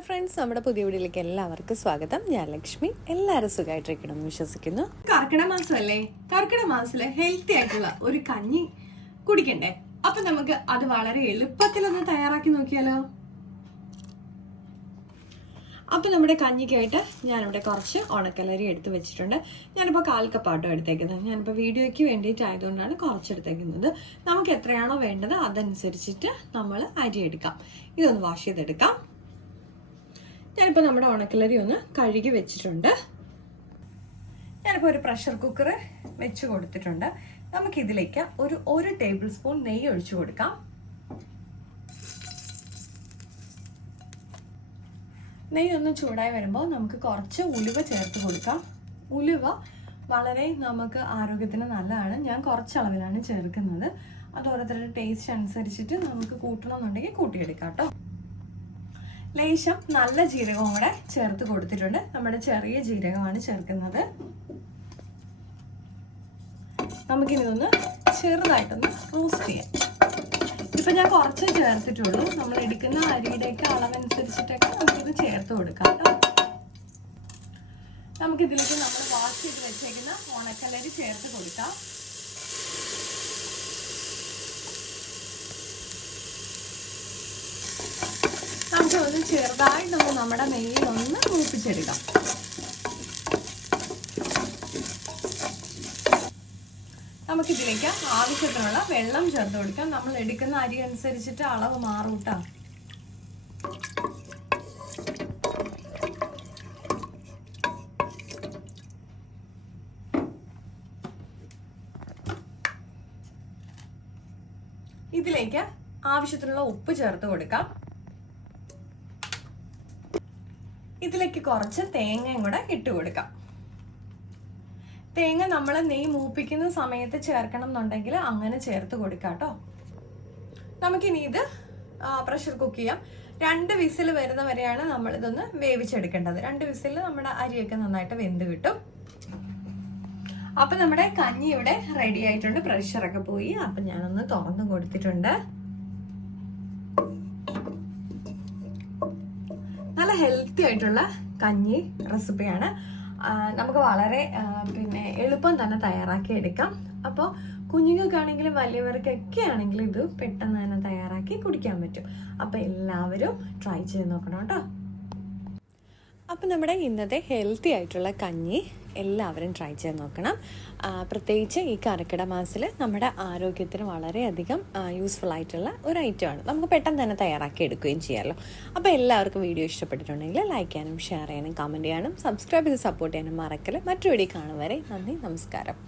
Hello friends, നമ്മുടെ പുതിയ വീഡിയോയിലേക്ക് എല്ലാവർക്കും സ്വാഗതം. ഞാൻ ലക്ഷ്മി. എല്ലാവരും സുഖമായിട്ടിരിക്കണം വിശ്വസിക്കുന്നു. കർക്കിടക മാസമല്ലേ? കർക്കിടക മാസത്തില് ഹെൽത്തി ആയിട്ടുള്ള ഒരു കഞ്ഞി കുടിക്കണ്ടേ? അപ്പൊ നമുക്ക് അത് വളരെ എളുപ്പത്തിലൊന്ന് തയ്യാറാക്കി നോക്കിയാലോ? അപ്പൊ നമ്മുടെ കഞ്ഞിക്കായിട്ട് ഞാനിവിടെ കുറച്ച് ഉണക്കലരി എടുത്ത് വെച്ചിട്ടുണ്ട്. ഞാനിപ്പോൾ 1/4 കപ്പാട്ടോ എടുത്തേക്കുന്നത്. ഞാനിപ്പോൾ വീഡിയോയ്ക്ക് വേണ്ടിയിട്ടായതുകൊണ്ടാണ് കുറച്ചെടുത്തേക്കുന്നത്. നമുക്ക് എത്രയാണോ വേണ്ടത് അതനുസരിച്ചിട്ട് നമ്മൾ അരി എടുക്കാം. ഇതൊന്ന് വാഷ് ചെയ്തെടുക്കാം. ഞാനിപ്പോൾ നമ്മുടെ ഉണക്കലരി ഒന്ന് കഴുകി വെച്ചിട്ടുണ്ട്. ഞാനിപ്പോൾ ഒരു പ്രഷർ കുക്കർ വെച്ച് കൊടുത്തിട്ടുണ്ട്. നമുക്കിതിലേക്ക് ഒരു 1 ടേബിൾ സ്പൂൺ നെയ്യ് ഒഴിച്ചു കൊടുക്കാം. നെയ്യ് ഒന്ന് ചൂടായി വരുമ്പോൾ നമുക്ക് കുറച്ച് ഉലുവ ചേർത്ത് കൊടുക്കാം. ഉലുവ വളരെ നമുക്ക് ആരോഗ്യത്തിന് നല്ലതാണ്. ഞാൻ കുറച്ച് അളവിലാണ് ചേർക്കുന്നത്. അത് ഓരോരുത്തരുടെ ടേസ്റ്റ് അനുസരിച്ചിട്ട് നമുക്ക് കൂട്ടണമെന്നുണ്ടെങ്കിൽ കൂട്ടിയെടുക്കാം കേട്ടോ. ലേശം നല്ല ജീരകവും കൂടെ ചേർത്ത് കൊടുത്തിട്ടുണ്ട്. നമ്മുടെ ചെറിയ ജീരകമാണ് ചേർക്കുന്നത്. നമുക്കിനി ഒന്ന് ചെറുതായിട്ടൊന്ന് റോസ്റ്റ് ചെയ്യാം. ഇപ്പം ഞാൻ കുറച്ച് ചേർത്തിട്ടുള്ളൂ. നമ്മൾ എടുക്കുന്ന അരിയുടെയൊക്കെ അളവനുസരിച്ചിട്ടൊക്കെ നമുക്കിത് ചേർത്ത് കൊടുക്കാം കേട്ടോ. നമുക്കിതിലേക്ക് നമ്മൾ വാഷ് ചെയ്ത് വെച്ചേക്കുന്ന ഉണക്കലരി ചേർത്ത് കൊടുക്കാം. നമുക്ക് ഒന്ന് ചെറുതായിട്ടൊന്ന് നമ്മുടെ നെയ്യിലൊന്ന് മൂപ്പിച്ചെടുക്കാം. നമുക്കിതിലേക്ക് ആവശ്യത്തിനുള്ള വെള്ളം ചേർത്ത് കൊടുക്കാം. നമ്മൾ എടുക്കുന്ന അരി അനുസരിച്ചിട്ട് അളവ് മാറും കേട്ടോ. ഇതിലേക്ക് ആവശ്യത്തിനുള്ള ഉപ്പ് ചേർത്ത് കൊടുക്കാം. ഇതിലേക്ക് കുറച്ച് തേങ്ങയും കൂടെ ഇട്ട് കൊടുക്കാം. തേങ്ങ നമ്മൾ നെയ്യ് മൂപ്പിക്കുന്ന സമയത്ത് ചേർക്കണം എന്നുണ്ടെങ്കിൽ അങ്ങനെ ചേർത്ത് കൊടുക്കാം കേട്ടോ. നമുക്കിനി ഇത് പ്രഷർ കുക്ക് ചെയ്യാം. 2 വിസിൽ വരുന്ന വരെയാണ് നമ്മളിതൊന്ന് വേവിച്ചെടുക്കേണ്ടത്. 2 വിസിൽ നമ്മുടെ അരിയൊക്കെ നന്നായിട്ട് വെന്ത് കിട്ടും. അപ്പൊ നമ്മുടെ കഞ്ഞി ഇവിടെ റെഡി ആയിട്ടുണ്ട്. പ്രഷറൊക്കെ പോയി. അപ്പൊ ഞാനൊന്ന് തുറന്നു കൊടുത്തിട്ടുണ്ട്. നല്ല ഹെൽത്തി ആയിട്ടുള്ള കഞ്ഞി റെസിപ്പിയാണ്. നമുക്ക് വളരെ എളുപ്പം തന്നെ തയ്യാറാക്കി എടുക്കാം. അപ്പോൾ കുഞ്ഞുങ്ങൾക്കാണെങ്കിലും വലിയവർക്കൊക്കെ ആണെങ്കിലും ഇത് പെട്ടെന്ന് തന്നെ തയ്യാറാക്കി കുടിക്കാൻ പറ്റും. അപ്പോൾ എല്ലാവരും ട്രൈ ചെയ്ത് നോക്കണം കേട്ടോ. അപ്പോൾ നമ്മുടെ ഇന്നത്തെ ഹെൽത്തി ആയിട്ടുള്ള കഞ്ഞി എല്ലാവരും ട്രൈ ചെയ്ത് നോക്കണം. പ്രത്യേകിച്ച് ഈ കർക്കിടക മാസത്തിൽ നമ്മുടെ ആരോഗ്യത്തിന് വളരെയധികം യൂസ്ഫുൾ ആയിട്ടുള്ള ഒരു ഐറ്റമാണ്. നമുക്ക് പെട്ടെന്ന് തന്നെ തയ്യാറാക്കി എടുക്കുകയും ചെയ്യാമല്ലോ. അപ്പോൾ എല്ലാവർക്കും വീഡിയോ ഇഷ്ടപ്പെട്ടിട്ടുണ്ടെങ്കിൽ ലൈക്ക് ചെയ്യാനും ഷെയർ ചെയ്യാനും കമൻറ്റ് ചെയ്യാനും സബ്സ്ക്രൈബ് ചെയ്ത് സപ്പോർട്ട് ചെയ്യാനും മറക്കല്. മറ്റൊരു വീഡിയോ കാണും വരെ നന്ദി, നമസ്കാരം.